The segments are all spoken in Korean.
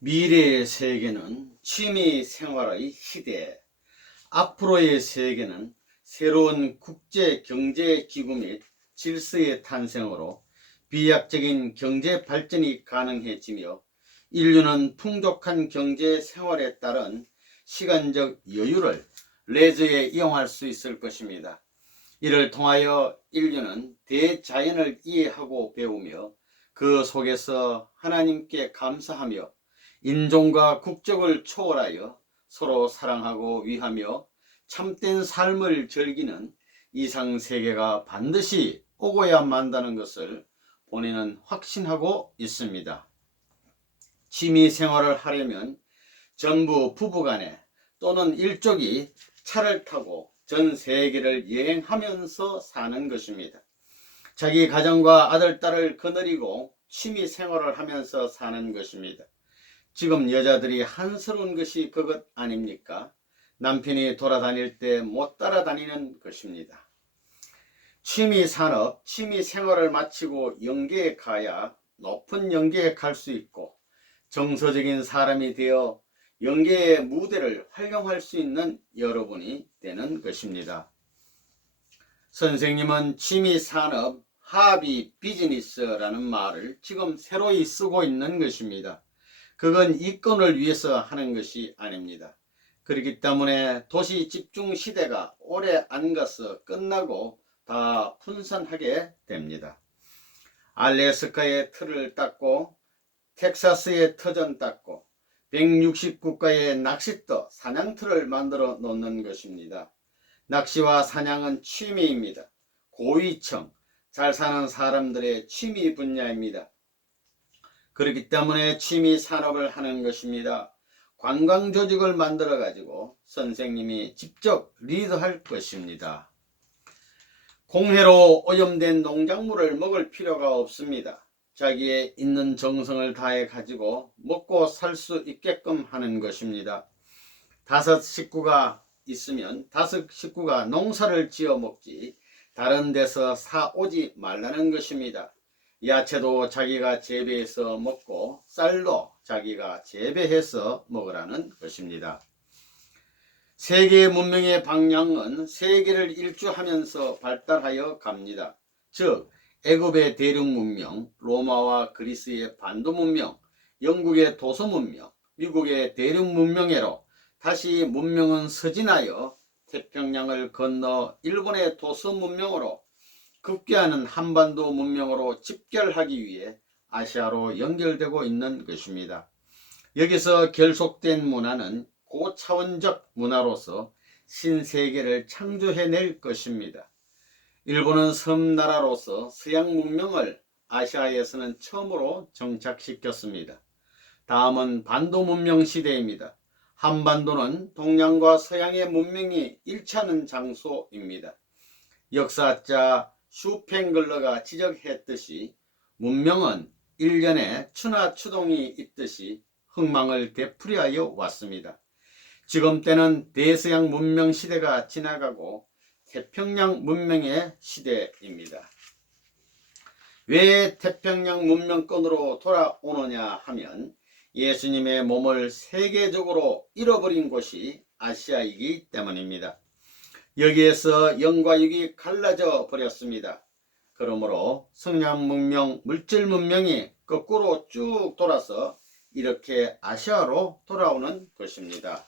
미래의 세계는 취미 생활의 시대, 앞으로의 세계는 새로운 국제 경제 기구 및 질서의 탄생으로 비약적인 경제 발전이 가능해지며 인류는 풍족한 경제 생활에 따른 시간적 여유를 레저에 이용할 수 있을 것입니다. 이를 통하여 인류는 대자연을 이해하고 배우며 그 속에서 하나님께 감사하며 인종과 국적을 초월하여 서로 사랑하고 위하며 참된 삶을 즐기는 이상세계가 반드시 오고야 만다는 것을 본인은 확신하고 있습니다. 취미생활을 하려면 전부 부부간에 또는 일족이 차를 타고 전 세계를 여행하면서 사는 것입니다. 자기 가정과 아들, 딸을 거느리고 취미생활을 하면서 사는 것입니다. 지금 여자들이 한스러운 것이 그것 아닙니까? 남편이 돌아다닐 때 못 따라다니는 것입니다. 취미산업, 취미생활을 마치고 영계에 가야 높은 영계에 갈 수 있고 정서적인 사람이 되어 영계의 무대를 활용할 수 있는 여러분이 되는 것입니다. 선생님은 취미산업, 하비 비즈니스라는 말을 지금 새로이 쓰고 있는 것입니다. 그건 이권을 위해서 하는 것이 아닙니다. 그렇기 때문에 도시 집중 시대가 오래 안 가서 끝나고 다 분산하게 됩니다. 알래스카의 틀을 닦고 텍사스의 터전 닦고 160국가의 낚싯터 사냥터를 만들어 놓는 것입니다. 낚시와 사냥은 취미입니다. 고위층, 잘 사는 사람들의 취미 분야입니다. 그렇기 때문에 취미 산업을 하는 것입니다. 관광 조직을 만들어 가지고 선생님이 직접 리드할 것입니다. 공해로 오염된 농작물을 먹을 필요가 없습니다. 자기의 있는 정성을 다해 가지고 먹고 살 수 있게끔 하는 것입니다. 5 식구가 있으면 5 식구가 농사를 지어 먹지 다른 데서 사오지 말라는 것입니다. 야채도 자기가 재배해서 먹고 쌀도 자기가 재배해서 먹으라는 것입니다. 세계 문명의 방향은 세계를 일주하면서 발달하여 갑니다. 즉 애굽의 대륙 문명, 로마와 그리스의 반도 문명, 영국의 도서 문명, 미국의 대륙 문명회로 다시 문명은 서진하여 태평양을 건너 일본의 도서 문명으로 급기야는 한반도 문명으로 집결하기 위해 아시아로 연결되고 있는 것입니다. 여기서 결속된 문화는 고차원적 문화로서 신세계를 창조해낼 것입니다. 일본은 섬나라로서 서양 문명을 아시아에서는 처음으로 정착시켰습니다. 다음은 반도 문명 시대입니다. 한반도는 동양과 서양의 문명이 일치하는 장소입니다. 역사자 슈팽글러가 지적했듯이 문명은 1년에 추나 추동이 있듯이 흥망을 되풀이하여 왔습니다. 지금 때는 대서양 문명 시대가 지나가고 태평양 문명의 시대입니다. 왜 태평양 문명권으로 돌아오느냐 하면 예수님의 몸을 세계적으로 잃어버린 곳이 아시아이기 때문입니다. 여기에서 영과 육이 갈라져 버렸습니다. 그러므로 성냥 문명, 물질 문명이 거꾸로 쭉 돌아서 이렇게 아시아로 돌아오는 것입니다.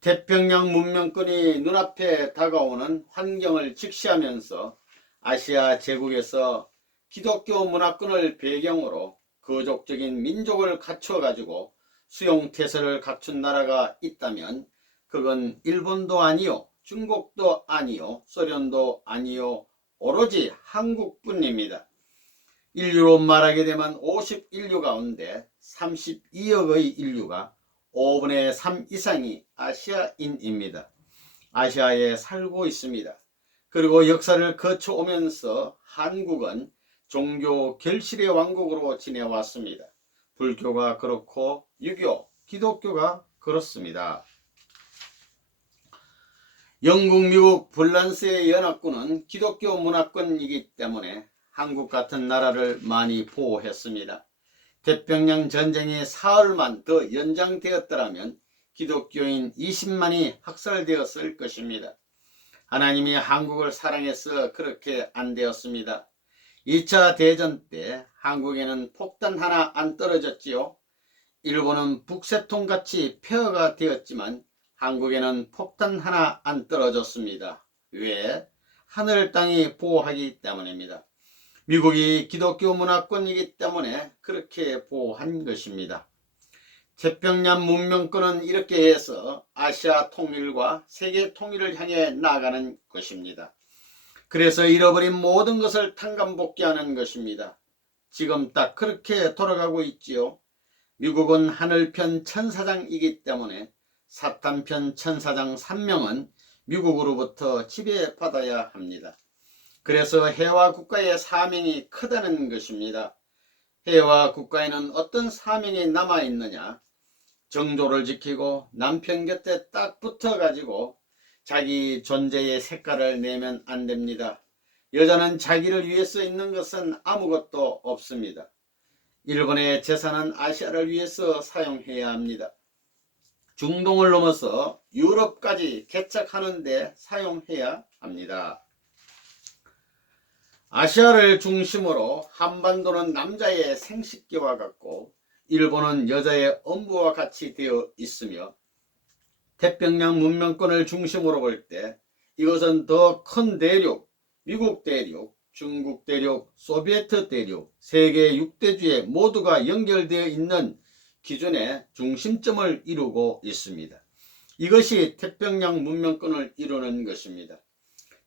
태평양 문명권이 눈앞에 다가오는 환경을 직시하면서 아시아 제국에서 기독교 문화권을 배경으로 거족적인 민족을 갖춰 가지고 수용태세를 갖춘 나라가 있다면 그건 일본도 아니요, 중국도 아니요, 소련도 아니요, 오로지 한국뿐입니다. 인류로 말하게 되면 51류 가운데 32억의 인류가 5분의 3 이상이 아시아인입니다. 아시아에 살고 있습니다. 그리고 역사를 거쳐오면서 한국은 종교 결실의 왕국으로 지내왔습니다. 불교가 그렇고 유교, 기독교가 그렇습니다. 영국, 미국, 프랑스의 연합군은 기독교 문화권이기 때문에 한국 같은 나라를 많이 보호했습니다. 태평양 전쟁이 사흘만 더 연장되었더라면 기독교인 20만이 학살되었을 것입니다. 하나님이 한국을 사랑해서 그렇게 안 되었습니다. 2차 대전 때 한국에는 폭탄 하나 안 떨어졌지요. 일본은 북새통같이 폐허가 되었지만 한국에는 폭탄 하나 안 떨어졌습니다. 왜? 하늘 땅이 보호하기 때문입니다. 미국이 기독교 문화권이기 때문에 그렇게 보호한 것입니다. 태평양 문명권은 이렇게 해서 아시아 통일과 세계 통일을 향해 나아가는 것입니다. 그래서 잃어버린 모든 것을 탕감복귀하는 것입니다. 지금 딱 그렇게 돌아가고 있지요. 미국은 하늘편 천사장이기 때문에 사탄편 천사장 3명은 미국으로부터 지배받아야 합니다. 그래서 해와 국가의 사명이 크다는 것입니다. 해와 국가에는 어떤 사명이 남아있느냐? 정조를 지키고 남편 곁에 딱 붙어가지고 자기 존재의 색깔을 내면 안 됩니다. 여자는 자기를 위해서 있는 것은 아무것도 없습니다. 일본의 재산은 아시아를 위해서 사용해야 합니다. 중동을 넘어서 유럽까지 개척하는 데 사용해야 합니다. 아시아를 중심으로 한반도는 남자의 생식기와 같고 일본은 여자의 엄부와 같이 되어 있으며 태평양 문명권을 중심으로 볼 때 이것은 더 큰 대륙, 미국 대륙, 중국 대륙, 소비에트 대륙, 세계 6대주에 모두가 연결되어 있는 기준의 중심점을 이루고 있습니다. 이것이 태평양 문명권을 이루는 것입니다.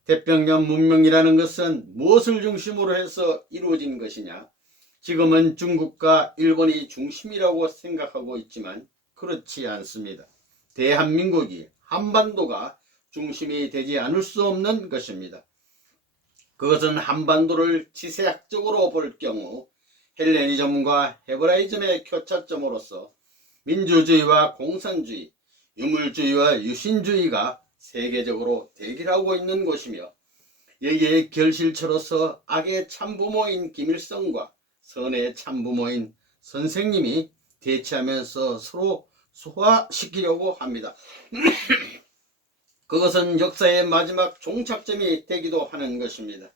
태평양 문명이라는 것은 무엇을 중심으로 해서 이루어진 것이냐? 지금은 중국과 일본이 중심이라고 생각하고 있지만 그렇지 않습니다. 대한민국이 한반도가 중심이 되지 않을 수 없는 것입니다. 그것은 한반도를 지세학적으로 볼 경우 헬레니즘과 헤브라이즘의 교차점으로서 민주주의와 공산주의, 유물주의와 유신주의가 세계적으로 대결하고 있는 곳이며 여기에 결실처로서 악의 참부모인 김일성과 선의 참부모인 선생님이 대치하면서 서로 소화시키려고 합니다. 그것은 역사의 마지막 종착점이 되기도 하는 것입니다.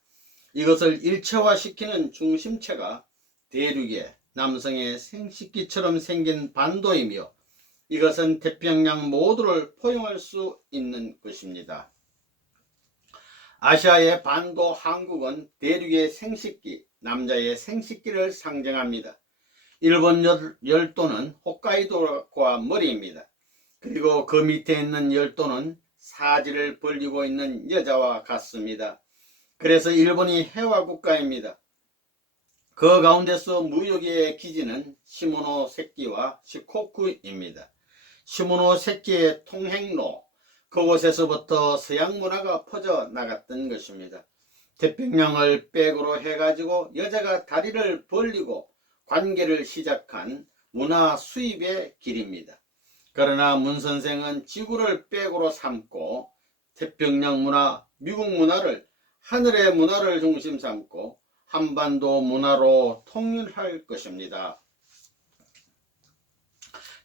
이것을 일체화시키는 중심체가 대륙의 남성의 생식기처럼 생긴 반도이며 이것은 태평양 모두를 포용할 수 있는 것입니다. 아시아의 반도 한국은 대륙의 생식기, 남자의 생식기를 상징합니다. 일본 열도는 홋카이도와 머리입니다. 그리고 그 밑에 있는 열도는 사지를 벌리고 있는 여자와 같습니다. 그래서 일본이 해와 국가입니다. 그 가운데서 무역의 기지는 시모노세키와 시코쿠입니다. 시모노세키의 통행로, 그곳에서부터 서양 문화가 퍼져 나갔던 것입니다. 태평양을 백으로 해가지고 여자가 다리를 벌리고 관계를 시작한 문화 수입의 길입니다. 그러나 문 선생은 지구를 백으로 삼고 태평양 문화, 미국 문화를 하늘의 문화를 중심 삼고 한반도 문화로 통일할 것입니다.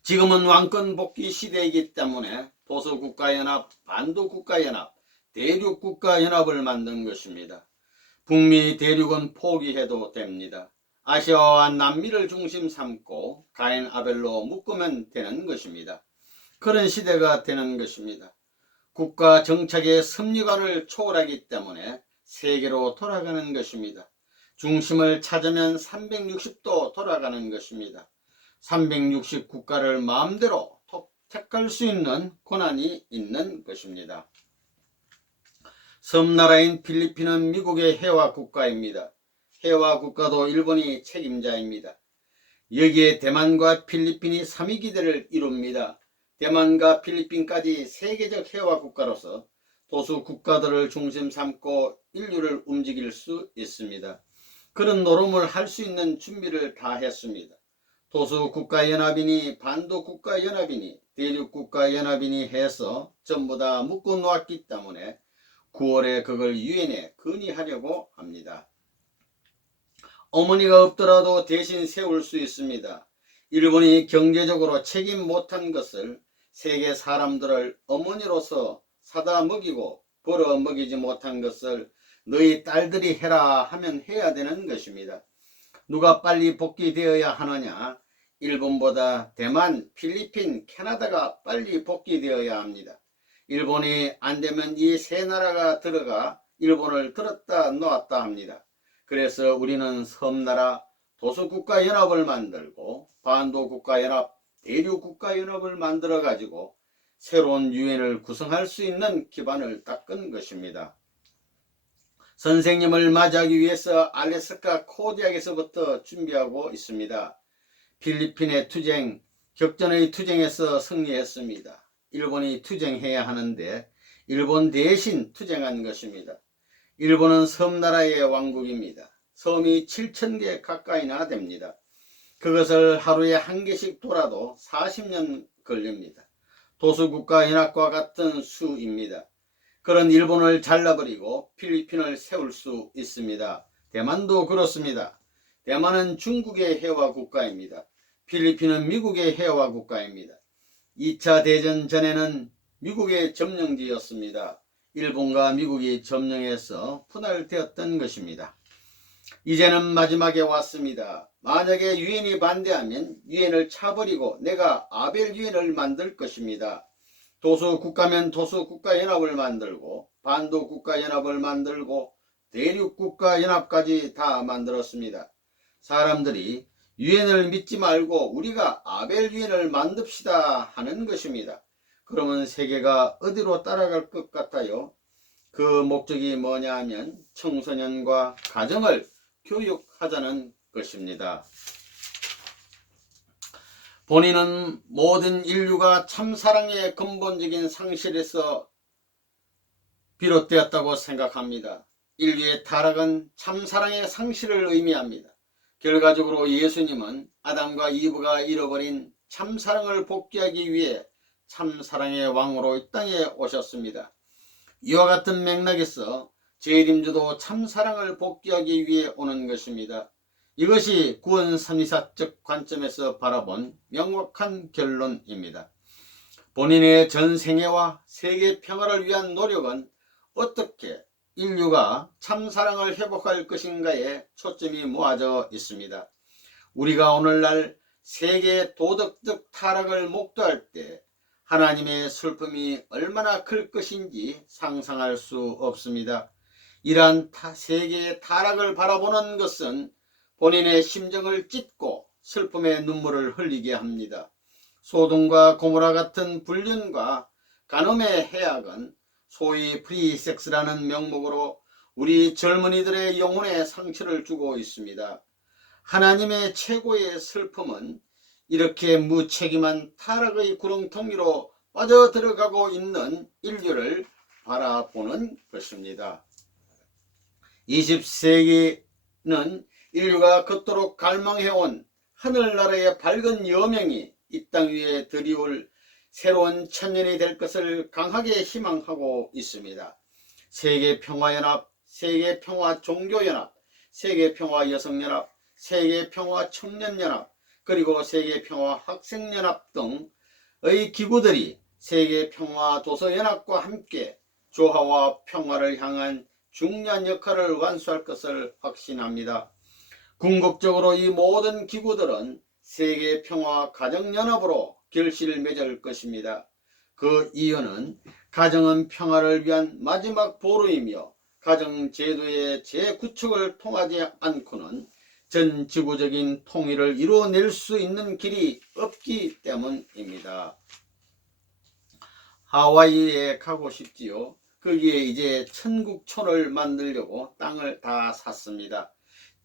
지금은 왕권 복귀 시대이기 때문에 도서국가연합, 반도국가연합, 대륙국가연합을 만든 것입니다. 북미 대륙은 포기해도 됩니다. 아시아와 남미를 중심 삼고 가인 아벨로 묶으면 되는 것입니다. 그런 시대가 되는 것입니다. 국가 정착의 섭리관을 초월하기 때문에 세계로 돌아가는 것입니다. 중심을 찾으면 360도 돌아가는 것입니다. 360 국가를 마음대로 택할 수 있는 권한이 있는 것입니다. 섬나라인 필리핀은 미국의 해와 국가입니다. 해와 국가도 일본이 책임자입니다. 여기에 대만과 필리핀이 3위기대를 이룹니다. 대만과 필리핀까지 세계적 해와 국가로서 도수 국가들을 중심 삼고 인류를 움직일 수 있습니다. 그런 노름을 할 수 있는 준비를 다 했습니다. 도수국가연합이니 반도국가연합이니 대륙국가연합이니 해서 전부 다 묶어 놓았기 때문에 9월에 그걸 유엔에 건의하려고 합니다. 어머니가 없더라도 대신 세울 수 있습니다. 일본이 경제적으로 책임 못한 것을 세계 사람들을 어머니로서 사다 먹이고 벌어 먹이지 못한 것을 너희 딸들이 해라 하면 해야 되는 것입니다. 누가 빨리 복귀되어야 하느냐? 일본보다 대만, 필리핀, 캐나다가 빨리 복귀되어야 합니다. 일본이 안 되면 이 세 나라가 들어가 일본을 들었다 놓았다 합니다. 그래서 우리는 섬나라 도서국가연합을 만들고 반도국가연합, 대륙국가연합을 만들어 가지고 새로운 유엔을 구성할 수 있는 기반을 닦은 것입니다. 선생님을 맞이하기 위해서 알래스카 코디악에서부터 준비하고 있습니다. 필리핀의 투쟁, 격전의 투쟁에서 승리했습니다. 일본이 투쟁해야 하는데 일본 대신 투쟁한 것입니다. 일본은 섬나라의 왕국입니다. 섬이 7,000개 가까이나 됩니다. 그것을 하루에 한 개씩 돌아도 40년 걸립니다. 도서국가연합과 같은 수입니다. 그런 일본을 잘라버리고 필리핀을 세울 수 있습니다. 대만도 그렇습니다. 대만은 중국의 해와 국가입니다. 필리핀은 미국의 해와 국가입니다. 2차 대전 전에는 미국의 점령지였습니다. 일본과 미국이 점령해서 분할되었던 것입니다. 이제는 마지막에 왔습니다. 만약에 유엔이 반대하면 유엔을 차버리고 내가 아벨 유엔을 만들 것입니다. 도서국가면 도서국가연합을 만들고 반도국가연합을 만들고 대륙국가연합까지 다 만들었습니다. 사람들이 유엔을 믿지 말고 우리가 아벨 유엔을 만듭시다 하는 것입니다. 그러면 세계가 어디로 따라갈 것 같아요? 그 목적이 뭐냐 하면 청소년과 가정을 교육하자는 것입니다. 본인은 모든 인류가 참사랑의 근본적인 상실에서 비롯되었다고 생각합니다. 인류의 타락은 참사랑의 상실을 의미합니다. 결과적으로 예수님은 아담과 이브가 잃어버린 참사랑을 복귀하기 위해 참사랑의 왕으로 이 땅에 오셨습니다. 이와 같은 맥락에서 재림주도 참사랑을 복귀하기 위해 오는 것입니다. 이것이 구원 삼위사적 관점에서 바라본 명확한 결론입니다. 본인의 전생애와 세계 평화를 위한 노력은 어떻게 인류가 참사랑을 회복할 것인가에 초점이 모아져 있습니다. 우리가 오늘날 세계 도덕적 타락을 목도할 때 하나님의 슬픔이 얼마나 클 것인지 상상할 수 없습니다. 이러한 세계의 타락을 바라보는 것은 본인의 심정을 찢고 슬픔의 눈물을 흘리게 합니다. 소돔과 고모라 같은 불륜과 간음의 해악은 소위 프리섹스라는 명목으로 우리 젊은이들의 영혼에 상처를 주고 있습니다. 하나님의 최고의 슬픔은 이렇게 무책임한 타락의 구렁텅이로 빠져들어가고 있는 인류를 바라보는 것입니다. 20세기는 인류가 그토록 갈망해온 하늘나라의 밝은 여명이 이 땅 위에 드리울 새로운 천년이 될 것을 강하게 희망하고 있습니다. 세계평화연합, 세계평화종교연합, 세계평화여성연합, 세계평화청년연합, 그리고 세계평화학생연합 등의 기구들이 세계평화도서연합과 함께 조화와 평화를 향한 중요한 역할을 완수할 것을 확신합니다. 궁극적으로 이 모든 기구들은 세계평화가정연합으로 결실을 맺을 것입니다. 그 이유는 가정은 평화를 위한 마지막 보루이며 가정제도의 재구축을 통하지 않고는 전 지구적인 통일을 이루어낼 수 있는 길이 없기 때문입니다. 하와이에 가고 싶지요. 거기에 이제 천국촌을 만들려고 땅을 다 샀습니다.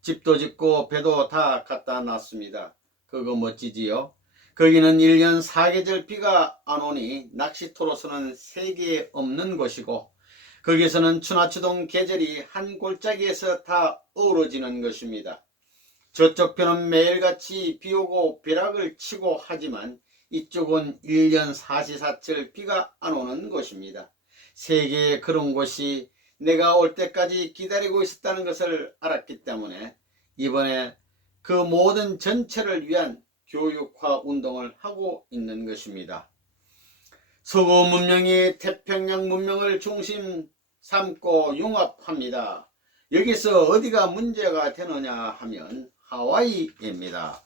집도 짓고 배도 다 갖다 놨습니다. 그거 멋지지요? 거기는 1년 4계절 비가 안 오니 낚시터로서는 세계에 없는 곳이고 거기서는 추나추동 계절이 한 골짜기에서 다 어우러지는 것입니다. 저쪽 편은 매일같이 비오고 벼락을 치고 하지만 이쪽은 1년 사시사철 비가 안 오는 곳입니다. 세계에 그런 곳이 내가 올 때까지 기다리고 있었다는 것을 알았기 때문에 이번에 그 모든 전체를 위한 교육화 운동을 하고 있는 것입니다. 서구 문명이 태평양 문명을 중심 삼고 융합합니다. 여기서 어디가 문제가 되느냐 하면 하와이입니다.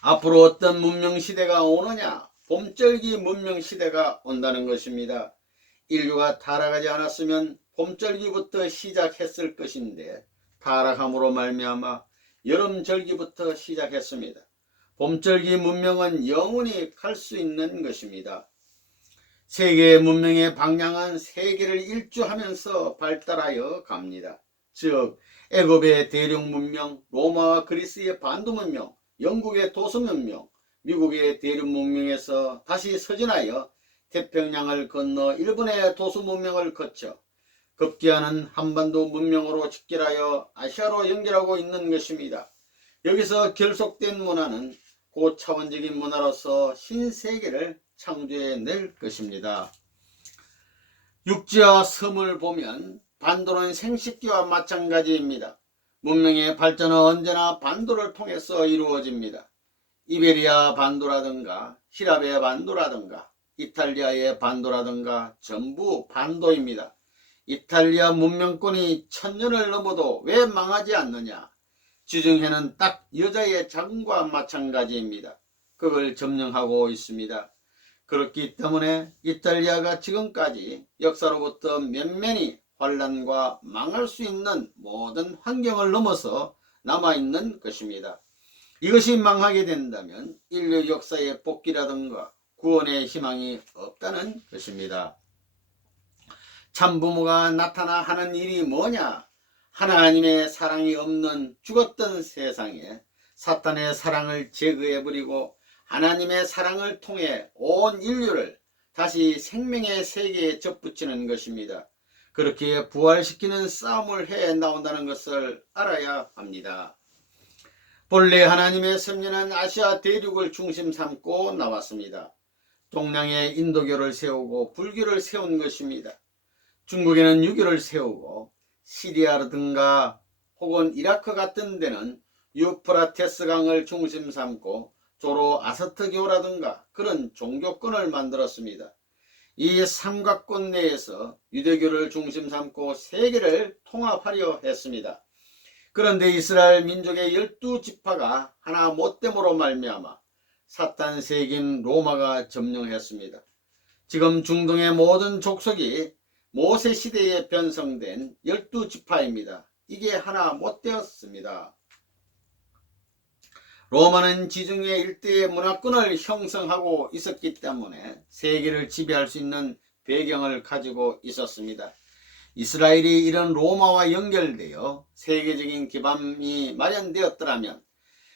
앞으로 어떤 문명시대가 오느냐? 봄절기 문명시대가 온다는 것입니다. 인류가 타락하지 않았으면 봄절기부터 시작했을 것인데 타락함으로 말미암아 여름절기부터 시작했습니다. 봄절기 문명은 영원히 갈 수 있는 것입니다. 세계의 문명의 방향은 세계를 일주하면서 발달하여 갑니다. 즉 애굽의 대륙 문명, 로마와 그리스의 반도 문명, 영국의 도서 문명, 미국의 대륙 문명에서 다시 서진하여 태평양을 건너 일본의 도서 문명을 거쳐 급기야는 한반도 문명으로 직결하여 아시아로 연결하고 있는 것입니다. 여기서 결속된 문화는 고차원적인 문화로서 신세계를 창조해낼 것입니다. 육지와 섬을 보면 반도는 생식기와 마찬가지입니다. 문명의 발전은 언제나 반도를 통해서 이루어집니다. 이베리아 반도라든가 히랍의 반도라든가 이탈리아의 반도라든가 전부 반도입니다. 이탈리아 문명권이 1000년을 넘어도 왜 망하지 않느냐? 지중해는 딱 여자의 장과 마찬가지입니다. 그걸 점령하고 있습니다. 그렇기 때문에 이탈리아가 지금까지 역사로부터 면면히 환란과 망할 수 있는 모든 환경을 넘어서 남아있는 것입니다. 이것이 망하게 된다면 인류 역사의 복귀라든가 구원의 희망이 없다는 것입니다. 참부모가 나타나 하는 일이 뭐냐? 하나님의 사랑이 없는 죽었던 세상에 사탄의 사랑을 제거해버리고 하나님의 사랑을 통해 온 인류를 다시 생명의 세계에 접붙이는 것입니다. 그렇게 부활시키는 싸움을 해 나온다는 것을 알아야 합니다. 본래 하나님의 섭리는 아시아 대륙을 중심 삼고 나왔습니다. 동양에 인도교를 세우고 불교를 세운 것입니다. 중국에는 유교를 세우고 시리아라든가 혹은 이라크 같은 데는 유프라테스 강을 중심 삼고 조로아스터교라든가 그런 종교권을 만들었습니다. 이 삼각권 내에서 유대교를 중심 삼고 세계를 통합하려 했습니다. 그런데 이스라엘 민족의 12지파가 하나 못됨으로 말미암아 사탄 세계인 로마가 점령했습니다. 지금 중동의 모든 족속이 모세 시대에 변성된 12지파입니다. 이게 하나 못되었습니다. 로마는 지중해 일대의 문화권을 형성하고 있었기 때문에 세계를 지배할 수 있는 배경을 가지고 있었습니다. 이스라엘이 이런 로마와 연결되어 세계적인 기반이 마련되었더라면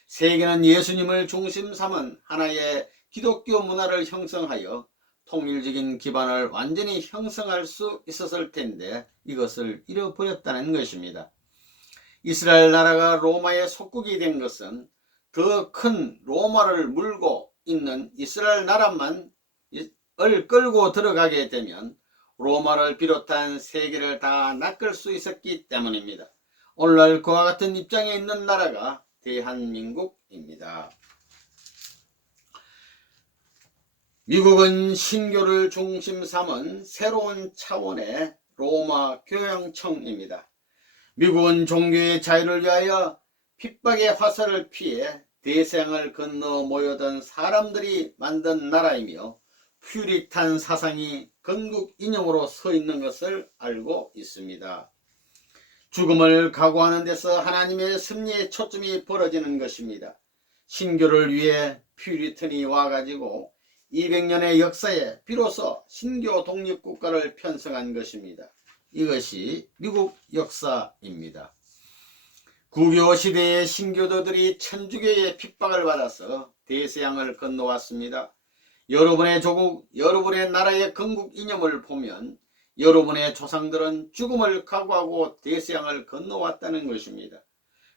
세계는 예수님을 중심 삼은 하나의 기독교 문화를 형성하여 통일적인 기반을 완전히 형성할 수 있었을 텐데 이것을 잃어버렸다는 것입니다. 이스라엘 나라가 로마의 속국이 된 것은 더 큰 로마를 물고 있는 이스라엘 나라만 끌고 들어가게 되면 로마를 비롯한 세계를 다 낚을 수 있었기 때문입니다. 오늘날 그와 같은 입장에 있는 나라가 대한민국입니다. 미국은 신교를 중심 삼은 새로운 차원의 로마 교양청입니다. 미국은 종교의 자유를 위하여 핍박의 화살을 피해 대서양을 건너 모여든 사람들이 만든 나라이며 퓨리탄 사상이 건국 이념으로 서 있는 것을 알고 있습니다. 죽음을 각오하는 데서 하나님의 섭리의 초점이 벌어지는 것입니다. 신교를 위해 퓨리탄이 와가지고 200년의 역사에 비로소 신교 독립국가를 편성한 것입니다. 이것이 미국 역사입니다. 구교 시대의 신교도들이 천주교의 핍박을 받아서 대서양을 건너왔습니다. 여러분의 조국, 여러분의 나라의 건국 이념을 보면 여러분의 조상들은 죽음을 각오하고 대서양을 건너왔다는 것입니다.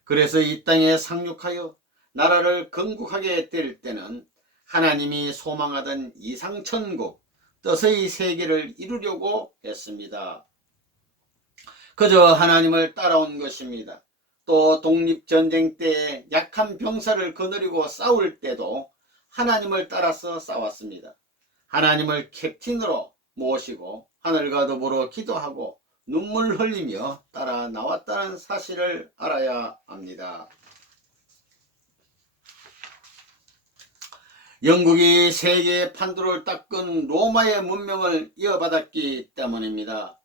그래서 이 땅에 상륙하여 나라를 건국하게 될 때는 하나님이 소망하던 이상천국, 뜻의 세계를 이루려고 했습니다. 그저 하나님을 따라온 것입니다. 또 독립전쟁 때 약한 병사를 거느리고 싸울 때도 하나님을 따라서 싸웠습니다. 하나님을 캡틴으로 모시고 하늘과 더불어 기도하고 눈물 흘리며 따라 나왔다는 사실을 알아야 합니다. 영국이 세계의 판도를 닦은 로마의 문명을 이어받았기 때문입니다.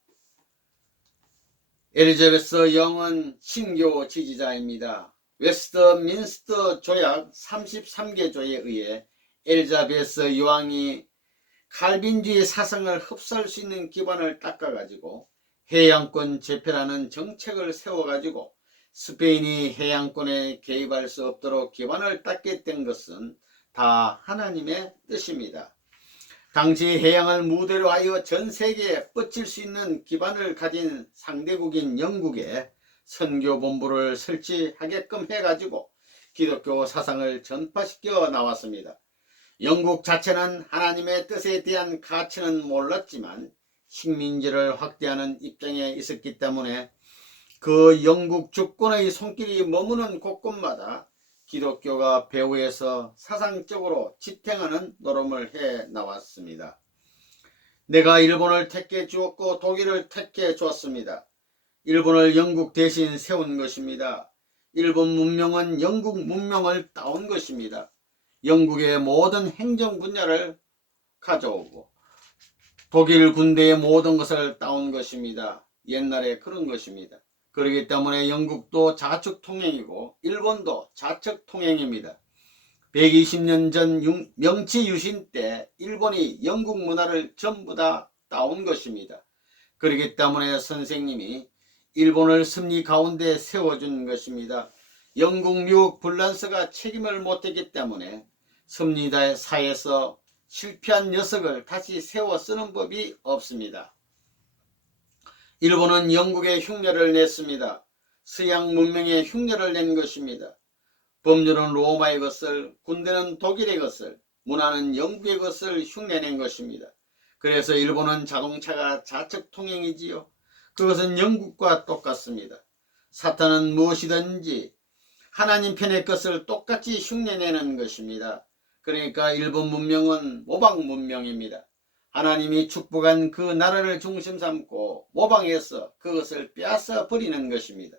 엘리자베스 영은 신교 지지자입니다. 웨스트민스터 조약 33개조에 의해 엘리자베스 여왕이 칼빈주의 사상을 흡수할 수 있는 기반을 닦아가지고 해양권 제패라는 정책을 세워가지고 스페인이 해양권에 개입할 수 없도록 기반을 닦게 된 것은 다 하나님의 뜻입니다. 당시 해양을 무대로 하여 전 세계에 뻗칠 수 있는 기반을 가진 상대국인 영국에 선교본부를 설치하게끔 해가지고 기독교 사상을 전파시켜 나왔습니다. 영국 자체는 하나님의 뜻에 대한 가치는 몰랐지만 식민지를 확대하는 입장에 있었기 때문에 그 영국 주권의 손길이 머무는 곳곳마다 기독교가 배후에서 사상적으로 지탱하는 노름을 해 나왔습니다. 내가 일본을 택해 주었고 독일을 택해 주었습니다. 일본을 영국 대신 세운 것입니다. 일본 문명은 영국 문명을 따온 것입니다. 영국의 모든 행정 분야를 가져오고 독일 군대의 모든 것을 따온 것입니다. 옛날에 그런 것입니다. 그렇기 때문에 영국도 좌측 통행이고 일본도 좌측 통행입니다. 120년 전 명치 유신 때 일본이 영국 문화를 전부 다 따온 것입니다. 그렇기 때문에 선생님이 일본을 섭리 가운데 세워준 것입니다. 영국, 미국, 불란서가 책임을 못했기 때문에 섭리사에서 실패한 녀석을 다시 세워 쓰는 법이 없습니다. 일본은 영국의 흉내를 냈습니다. 서양 문명의 흉내를 낸 것입니다. 법률은 로마의 것을, 군대는 독일의 것을, 문화는 영국의 것을 흉내낸 것입니다. 그래서 일본은 자동차가 좌측 통행이지요. 그것은 영국과 똑같습니다. 사탄은 무엇이든지 하나님 편의 것을 똑같이 흉내내는 것입니다. 그러니까 일본 문명은 모방 문명입니다. 하나님이 축복한 그 나라를 중심 삼고 모방해서 그것을 빼앗아 버리는 것입니다.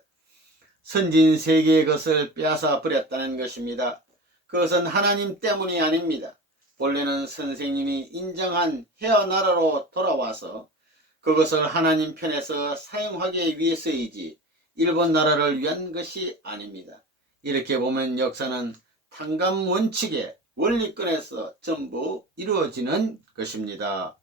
선진 세계의 것을 빼앗아 버렸다는 것입니다. 그것은 하나님 때문이 아닙니다. 본래는 선생님이 인정한 헤어 나라로 돌아와서 그것을 하나님 편에서 사용하기 위해서이지 일본 나라를 위한 것이 아닙니다. 이렇게 보면 역사는 탕감 원칙의 원리권에서 전부 이루어지는 것입니다.